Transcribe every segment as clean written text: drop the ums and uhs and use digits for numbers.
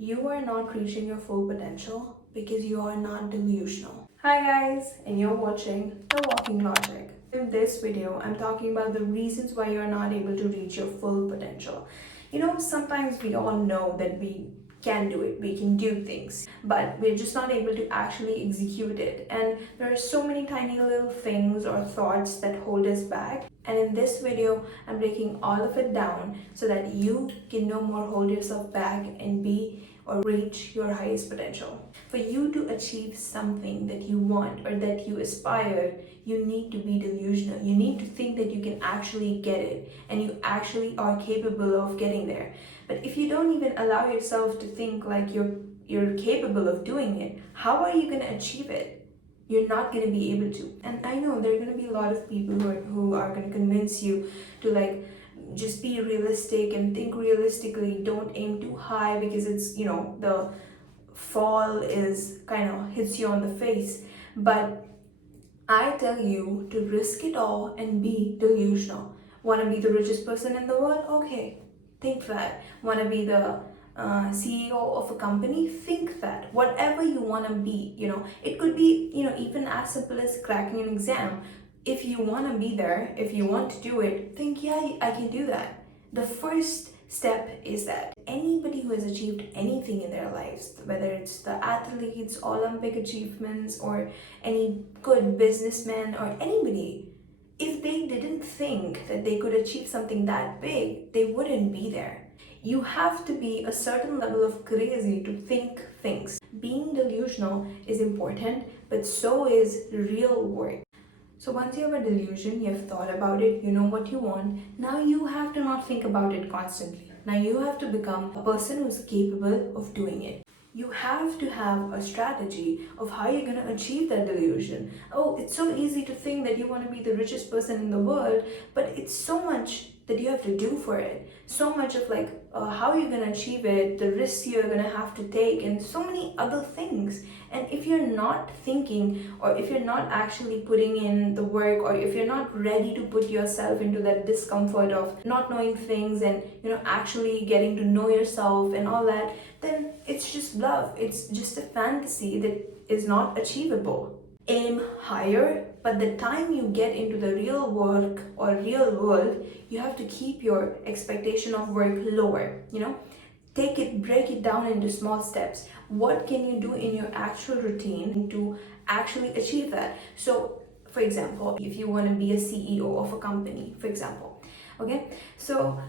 You are not reaching your full potential because you are not delusional. Hi guys, and you're watching The Walking Logic. In this video, I'm talking about the reasons why you're not able to reach your full potential. Sometimes we all know that we can do it, we can do things, but we're just not able to actually execute it. And there are so many tiny little things or thoughts that hold us back. And in this video, I'm breaking all of it down so that you can no more hold yourself back and be or reach your highest potential. For you to achieve something that you want or that you aspire, you need to be delusional. You need to think that you can actually get it and you actually are capable of getting there. But if you don't even allow yourself to think like you're capable of doing it, how are you going to achieve it? You're not going to be able to. And I know there are going to be a lot of people who are going to convince you to just be realistic and think realistically. Don't aim too high because it's, the fall is kind of hits you on the face. But I tell you to risk it all and be delusional. Want to be the richest person in the world? Okay, think that. Want to be the CEO of a company? Think that. Whatever you want to be, it could be, even as simple as cracking an exam. If you want to be there, if you want to do it, think, yeah, I can do that. The first step is that anybody who has achieved anything in their lives, whether it's the athletes, Olympic achievements, or any good businessman or anybody, if they didn't think that they could achieve something that big, they wouldn't be there. You have to be a certain level of crazy to think things. Being delusional is important, but so is real work. So once you have a delusion, you have thought about it, you know what you want, now you have to not think about it constantly. Now you have to become a person who's capable of doing it. You have to have a strategy of how you're going to achieve that delusion. Oh, it's so easy to think that you want to be the richest person in the world, but it's so much that you have to do for it. So much of how you're going to achieve it, the risks you're going to have to take, and so many other things. And if you're not thinking, or if you're not actually putting in the work, or if you're not ready to put yourself into that discomfort of not knowing things and actually getting to know yourself and all that, then it's just bluff. It's just a fantasy that is not achievable. Aim higher, but the time you get into the real work or real world, you have to keep your expectation of work lower. Break it down into small steps. What can you do in your actual routine to actually achieve that? So for example, if you want to be a CEO of a company, for example, okay, so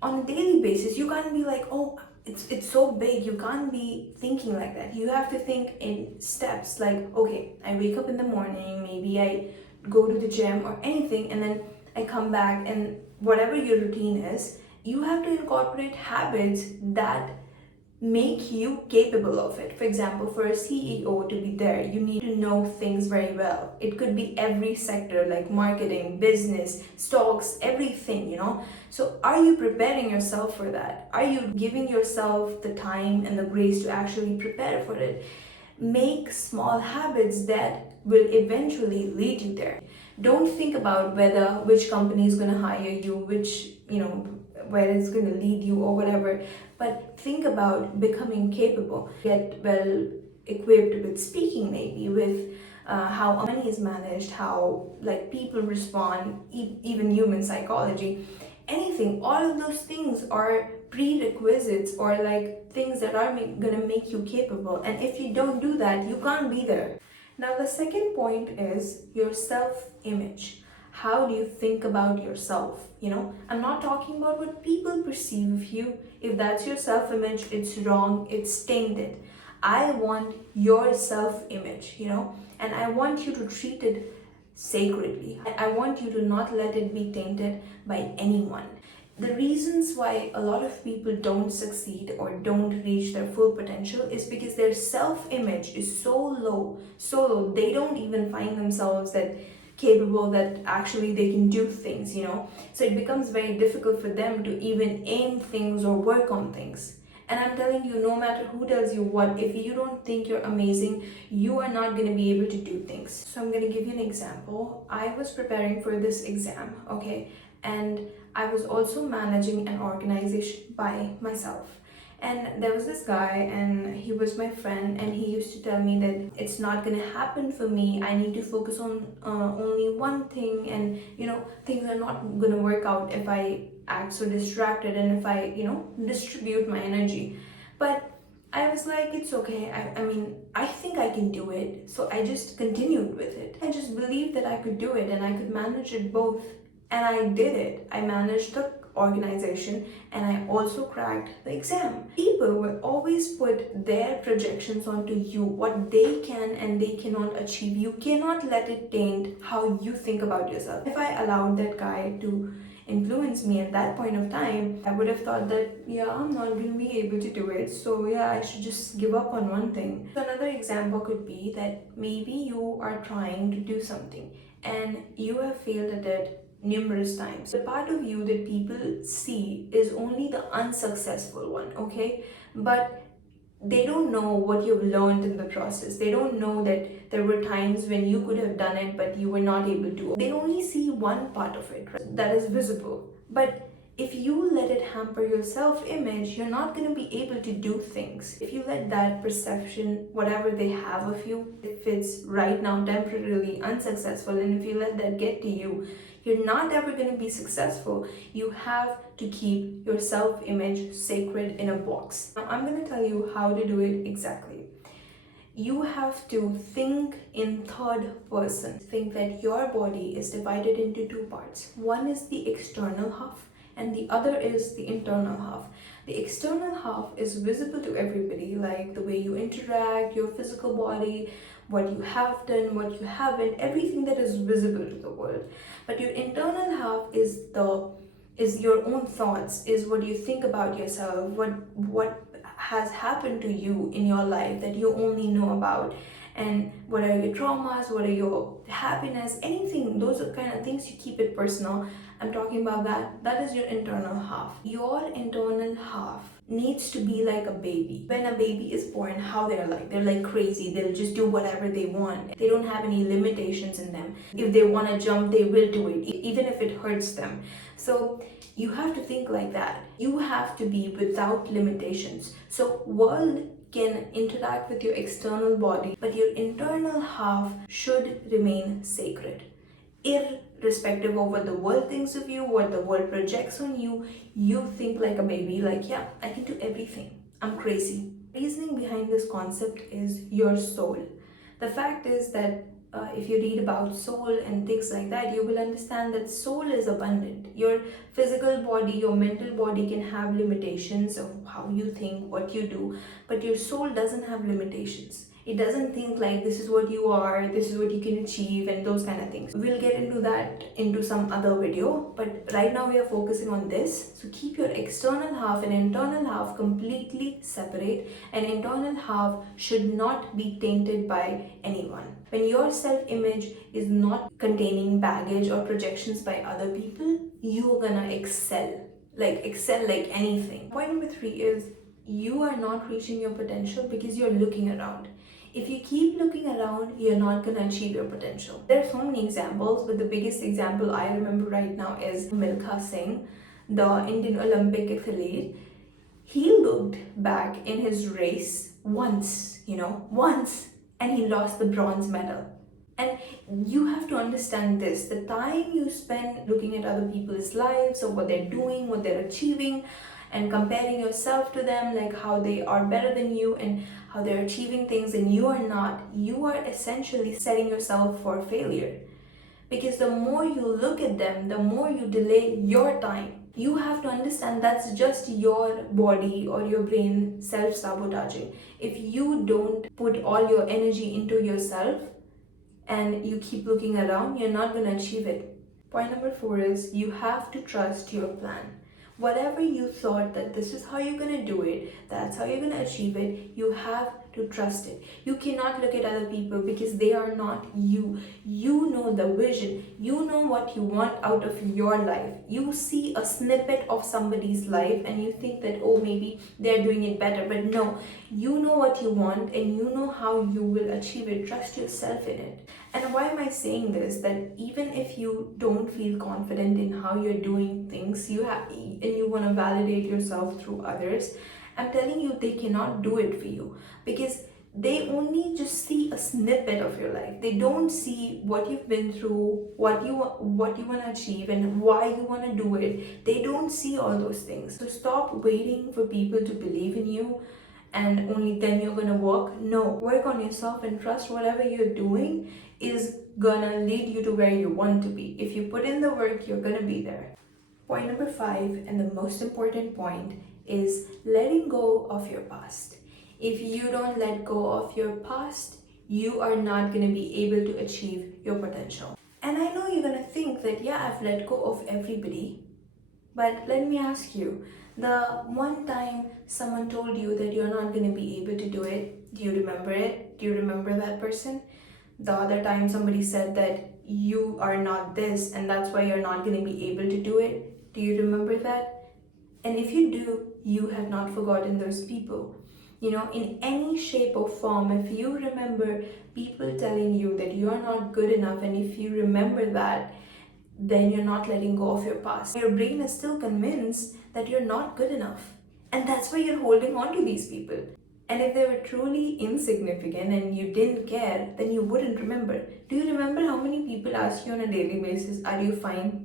on a daily basis you can't be like, oh, it's so big. You can't be thinking like that. You have to think in steps, like, okay, I wake up in the morning, maybe I go to the gym or anything, and then I come back, and whatever your routine is, you have to incorporate habits that make you capable of it. For example, for a CEO to be there, you need to know things very well. It could be every sector, like marketing, business, stocks, everything. So are you preparing yourself for that? Are you giving yourself the time and the grace to actually prepare for it? Make small habits that will eventually lead you there. Don't think about which company is going to hire you, where it's going to lead you or whatever, but think about becoming capable. Get well equipped with speaking, maybe with how money is managed, how people respond, even human psychology, anything. All of those things are prerequisites or things that are gonna make you capable. And if you don't do that, you can't be there. Now the second point is your self-image. How do you think about yourself? I'm not talking about what people perceive of you. If that's your self-image, it's wrong, it's tainted. I want your self-image, and I want you to treat it sacredly. I want you to not let it be tainted by anyone. The reasons why a lot of people don't succeed or don't reach their full potential is because their self-image is so low, they don't even find themselves that capable that actually they can do things. So it becomes very difficult for them to even aim things or work on things. And I'm telling you, no matter who tells you what, if you don't think you're amazing, you are not going to be able to do things. So I'm going to give you an example. I was preparing for this exam, okay, and I was also managing an organization by myself. And there was this guy, and he was my friend, and he used to tell me that it's not gonna happen for me. I need to focus on only one thing, and things are not gonna work out if I act so distracted and if I, distribute my energy. But I was like, it's okay. I mean, I think I can do it. So I just continued with it. I just believed that I could do it and I could manage it both. And I did it. I managed the organization and I also cracked the exam. People will always put their projections onto you, what they can and they cannot achieve. You cannot let it taint how you think about yourself. If I allowed that guy to influence me at that point of time, I would have thought that, yeah, I'm not going to be able to do it. So, yeah, I should just give up on one thing. So another example could be that maybe you are trying to do something and you have failed at it numerous times. The part of you that people see is only the unsuccessful one, okay? But they don't know what you've learned in the process. They don't know that there were times when you could have done it but you were not able to. They only see one part of it, right, that is visible. But if you let it hamper your self-image, you're not going to be able to do things. If you let that perception, whatever they have of you, if it's right now temporarily unsuccessful, and if you let that get to you, you're not ever going to be successful. You have to keep your self-image sacred in a box. Now, I'm going to tell you how to do it exactly. You have to think in third person. Think that your body is divided into two parts. One is the external half and the other is the internal half. The external half is visible to everybody, like the way you interact, your physical body, what you have done, what you haven't, everything that is visible to the world. But your internal half is your own thoughts, is what you think about yourself, what has happened to you in your life that you only know about, and what are your traumas, what are your happiness, anything. Those are kind of things you keep it personal. I'm talking about that is your internal half. Your internal half needs to be like a baby. When a baby is born, how they're like crazy. They'll just do whatever they want. They don't have any limitations in them. If they want to jump, they will do it, even if it hurts them. So you have to think like that. You have to be without limitations. So world can interact with your external body, but your internal half should remain sacred. Irrespective of what the world thinks of you, what the world projects on you, you think like a baby, like, yeah, I can do everything. I'm crazy. Reasoning behind this concept is your soul. The fact is that if you read about soul and things like that, you will understand that soul is abundant. Your physical body, your mental body can have limitations of how you think, what you do, but your soul doesn't have limitations. It doesn't think like this is what you are, this is what you can achieve, and those kind of things. We'll get into that into some other video, but right now we are focusing on this. So keep your external half and internal half completely separate, and internal half should not be tainted by anyone. When your self-image is not containing baggage or projections by other people, you're gonna excel like anything. Point number 3 is you are not reaching your potential because you're looking around. If you keep looking around, you're not going to achieve your potential. There are so many examples, but the biggest example I remember right now is Milkha Singh, the Indian Olympic athlete. He looked back in his race once, and he lost the bronze medal. And you have to understand this. The time you spend looking at other people's lives or what they're doing, what they're achieving, and comparing yourself to them, like how they are better than you and how they're achieving things and you are not, you are essentially setting yourself for failure. Because the more you look at them, the more you delay your time. You have to understand that's just your body or your brain self-sabotaging. If you don't put all your energy into yourself and you keep looking around, you're not going to achieve it. Point number 4 is you have to trust your plan. Whatever you thought that this is how you're going to do it, that's how you're going to achieve it, you have to trust it. You cannot look at other people because they are not you. You know the vision. You know what you want out of your life. You see a snippet of somebody's life and you think that, oh, maybe they're doing it better. But no, you know what you want and you know how you will achieve it. Trust yourself in it. And why am I saying this? That even if you don't feel confident in how you're doing things, you want to validate yourself through others, I'm telling you, they cannot do it for you, because they only just see a snippet of your life. They don't see what you've been through, what you want to achieve, and why you want to do it. They don't see all those things. So stop waiting for people to believe in you and only then you're gonna work. No, work on yourself and trust whatever you're doing is gonna lead you to where you want to be. If you put in the work, you're gonna be there. Point number 5, and the most important point, is letting go of your past. If you don't let go of your past, you are not going to be able to achieve your potential. And I know you're going to think that, yeah, I've let go of everybody. But let me ask you, the one time someone told you that you're not going to be able to do it, do you remember it? Do you remember that person? The other time somebody said that you are not this and that's why you're not going to be able to do it, do you remember that? And if you do, you have not forgotten those people. You know, in any shape or form, if you remember people telling you that you are not good enough, and if you remember that, then you're not letting go of your past. Your brain is still convinced that you're not good enough. And that's why you're holding on to these people. And if they were truly insignificant and you didn't care, then you wouldn't remember. Do you remember how many people ask you on a daily basis, are you fine?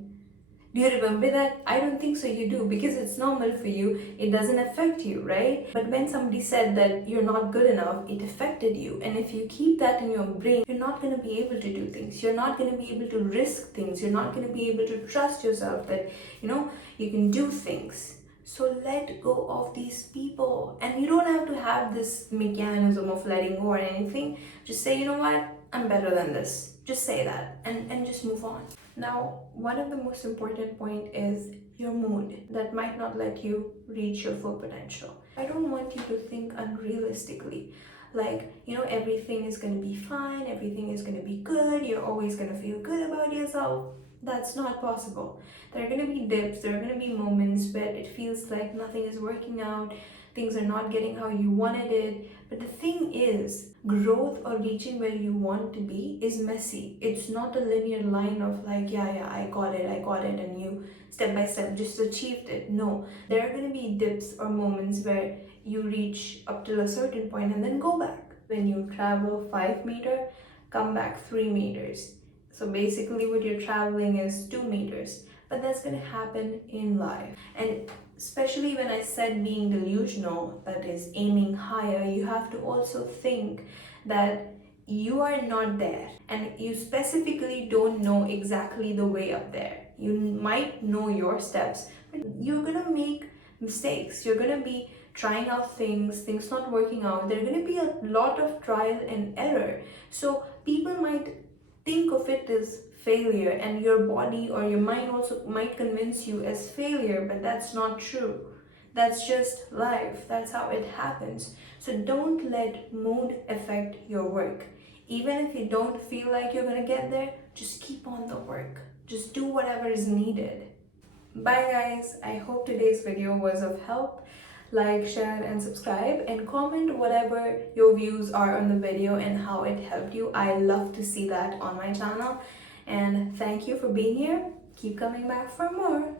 Do you remember that? I don't think so you do, because it's normal for you. It doesn't affect you, right? But when somebody said that you're not good enough, it affected you. And if you keep that in your brain, you're not going to be able to do things. You're not going to be able to risk things. You're not going to be able to trust yourself that, you can do things. So let go of these people. And you don't have to have this mechanism of letting go or anything. Just say, you know what? I'm better than this. Just say that and just move on. Now, one of the most important point is your mood that might not let you reach your full potential. I don't want you to think unrealistically. Like, everything is going to be fine, everything is going to be good, you're always going to feel good about yourself. That's not possible. There are going to be dips, there are going to be moments where it feels like nothing is working out, things are not getting how you wanted it. But the thing is, growth or reaching where you want to be is messy. It's not a linear line of like, yeah, I got it, and you step by step just achieved it. No, there are going to be dips or moments where you reach up till a certain point and then go back. When you travel 5 meters, come back 3 meters. So basically what you're traveling is 2 meters. But that's going to happen in life. And especially when I said being delusional, that is aiming higher, you have to also think that you are not there, and you specifically don't know exactly the way up there. You might know your steps, but you're gonna make mistakes. You're gonna be trying out things not working out. There are gonna be a lot of trial and error. So people might think of it as failure, and your body or your mind also might convince you as failure, but that's not true. That's just life. That's how it happens. So don't let mood affect your work. Even if you don't feel like you're gonna get there, just keep on the work. Just do whatever is needed. Bye guys, I hope today's video was of help. Like, share and subscribe, and comment whatever your views are on the video and how it helped you. I love to see that on my channel. And thank you for being here. Keep coming back for more.